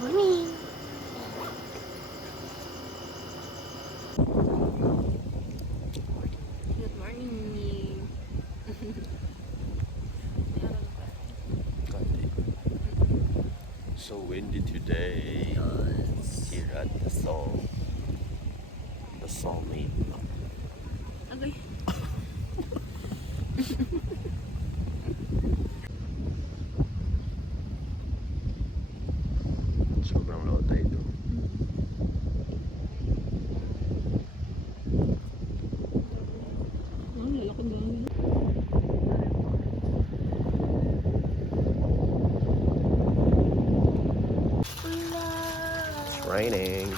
Morning. Good morning. So windy today here at the sawmill. Okay. Sobrang low tide doon. Ang lalaki gano'n. It's raining.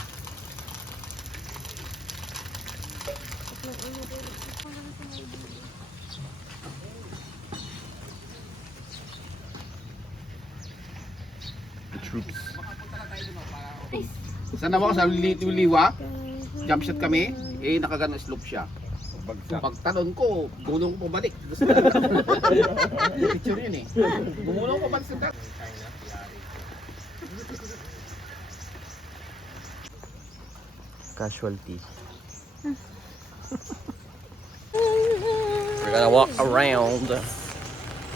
The troops. Sana mo sa liwa, jump shot kami, nakagano slope siya. Pagtalon ko, gulong ko pabalik. Picture yun Gumulong ko pabalik sa dati. Casualty. We're gonna walk around,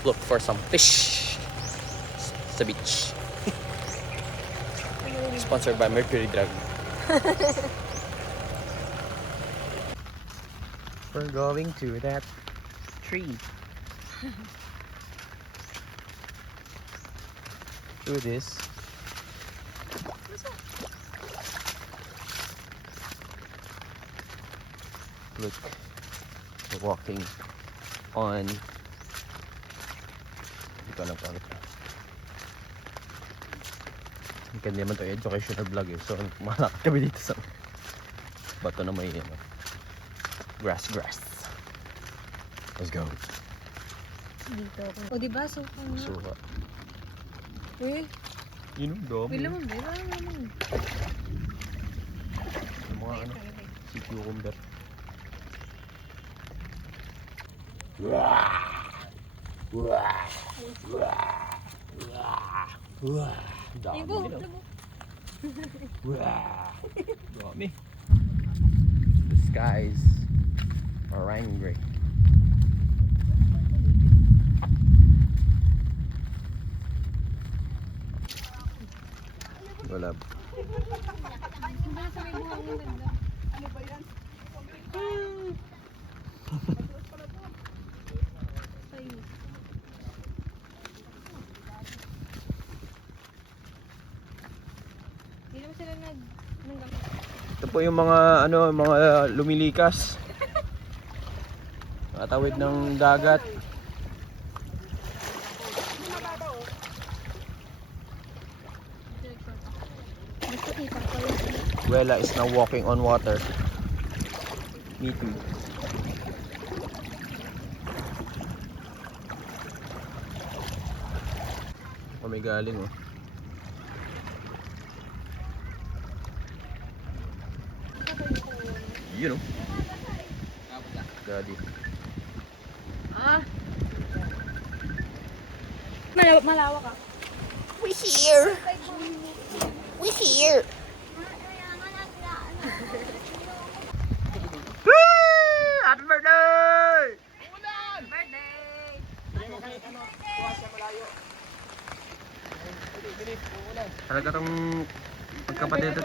look for some fish. It's the beach. Sponsored by Mercury Drug. We're going to that tree. Do this. Look, we're walking on. Ito na pangit. Hindi naman ito educational vlog so malakad kami dito sa bato na may grass. Let's go. Dito. O diba? So, Suka. Uy, Yun ang dami. wait lang. Wait lang. Yung mga si cucumber. Ibo, Dami. The skies are angry. Wala. Ito po yung mga mga lumilikas. Matawid ng dagat. Wella is now walking on water. Me too. May galing You know. Daddy. Malawak ka. We're here. Happy birthday! Talaga tong pagkapatid ito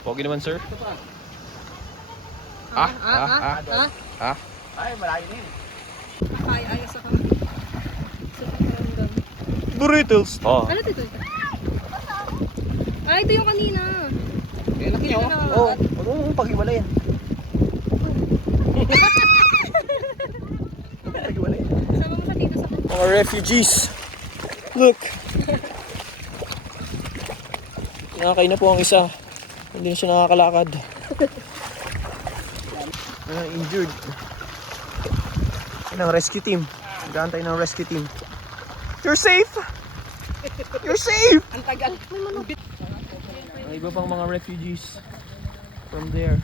Pogi naman, sir. Ay, malayo na Ay, sa kami. Sa pakiramdam. Burritos. Oh. Ano ito? Ay, ito yung kanina. Laki niyo. Oh, ano pag-iwalay yan? Pag-iwalay. Sama mo sa dito sa Mga refugees. Look. Nakakain na po ang isa. Hindi na siya nakakalakad. Injured. Yan ang rescue team. Nag-aantay ng rescue team. You're safe! You're safe! Ang tagal. Ang iba pang mga refugees from there.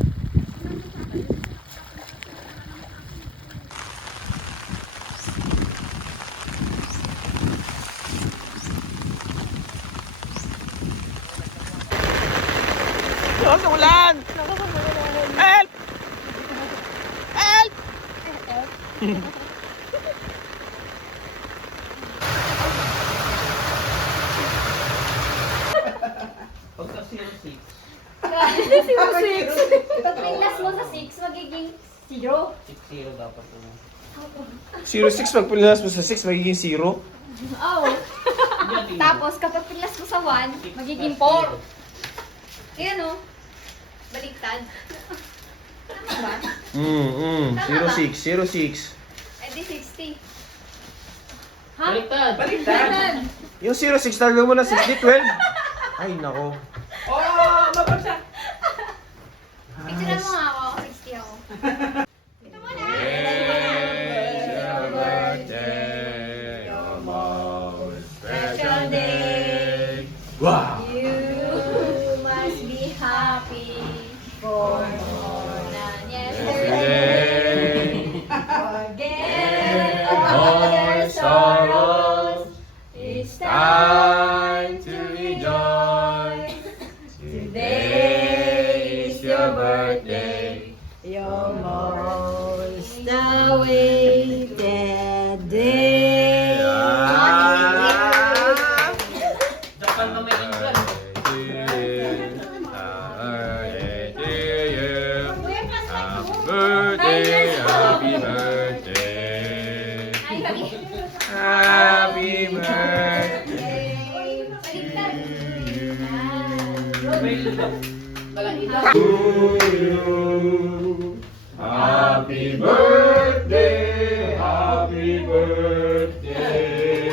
Lakas ng ulan! Help! Help! Pagka 06. Pag pinlas mo sa 6, magiging 0. 6-0 dapat po. 06, pag pilinas mo sa 6, magiging 0. Oo. Tapos, kapag pinlas mo sa 1, magiging 4. Ayan o. Baliktad. Tama ba? 06, 06. Eh di 60. Ha? Baliktad! Baliktad. Yung 06, talaga mo na 60, 12. Ay, nako. Oh! Mabagsak! Picturean mo nga ako. 60 ako. Ito mo na. Special day. Wow! You must be happy for more than yesterday. Forget all your sorrows. It's time to rejoice. Today is your birthday. Your most awaited day. Japan na may England. Happy birthday. Ay, kami. Happy birthday. To you. Happy birthday. Happy birthday.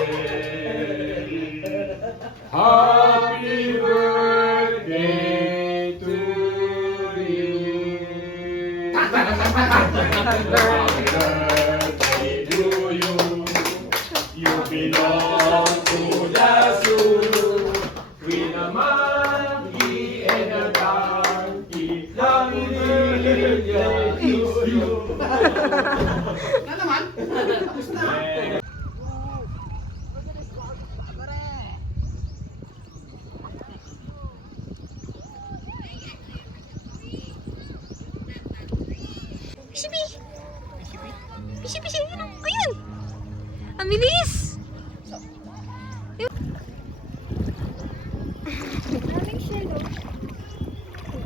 Happy birthday to you. Happy birthday to you. You belong to the zoo. With a monkey and a donkey. Lovely little you. Na naman? Tapos na. Pisi-pisi! Pisi-pisi! Ayun! Ayun! Ang bilis! Maraming shell, oh.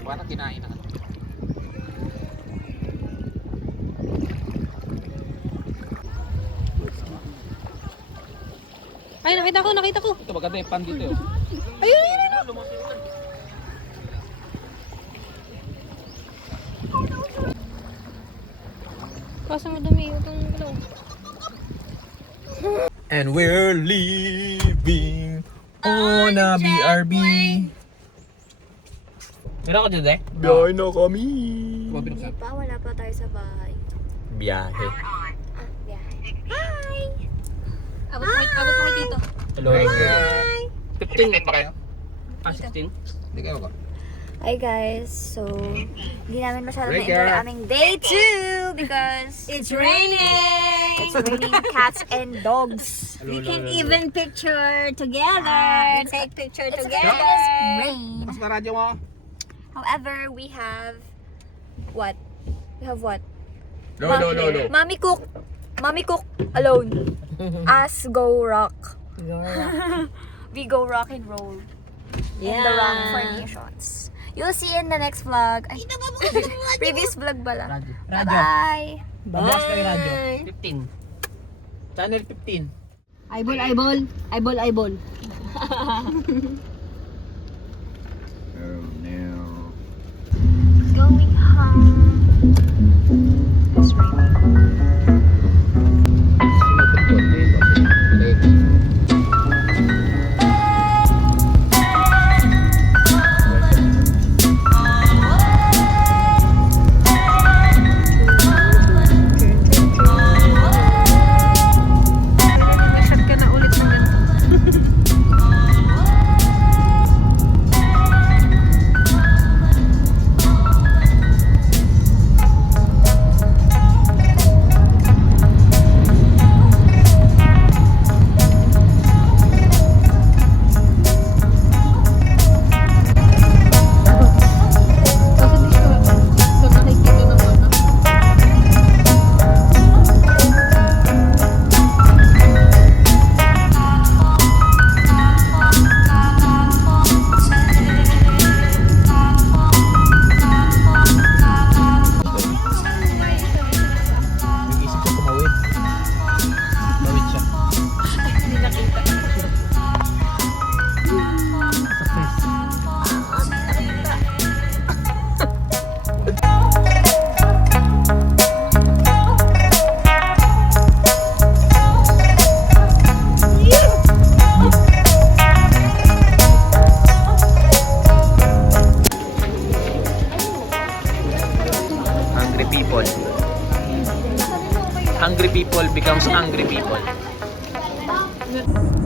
Parang kinain na. Ay, nakita ko, nakita ko. Ito maganda yung pan dito eh. Ayun, ayun, ayun. Kaso madumi itong galaw. And we're leaving on a BRB. Meron ka dyan eh? Biyahe na kami. Hindi pa, wala pa tayo sa bahay. Biyahe. Ah, biyahe. Hi! Abot mo dito. Hello. Hi! 15 ba kayo? Ah, 16? Hindi kayo ba? Hi guys, so hindi namin masyado Right, na-enjoy girl. aming day 2 because it's raining! It's raining cats and dogs. We can even picture together, take picture together. Rain. Mas na radyo mo. However, we have what? We have what? No. Mommy cook alone. Us go rock. We go rock and roll. In the rock formations. You'll see in the next vlog. Ay, previous vlog pala. Bye! Babas kayo radyo. 15. Channel 15. Eyeball. Oh no. Going home. Yes.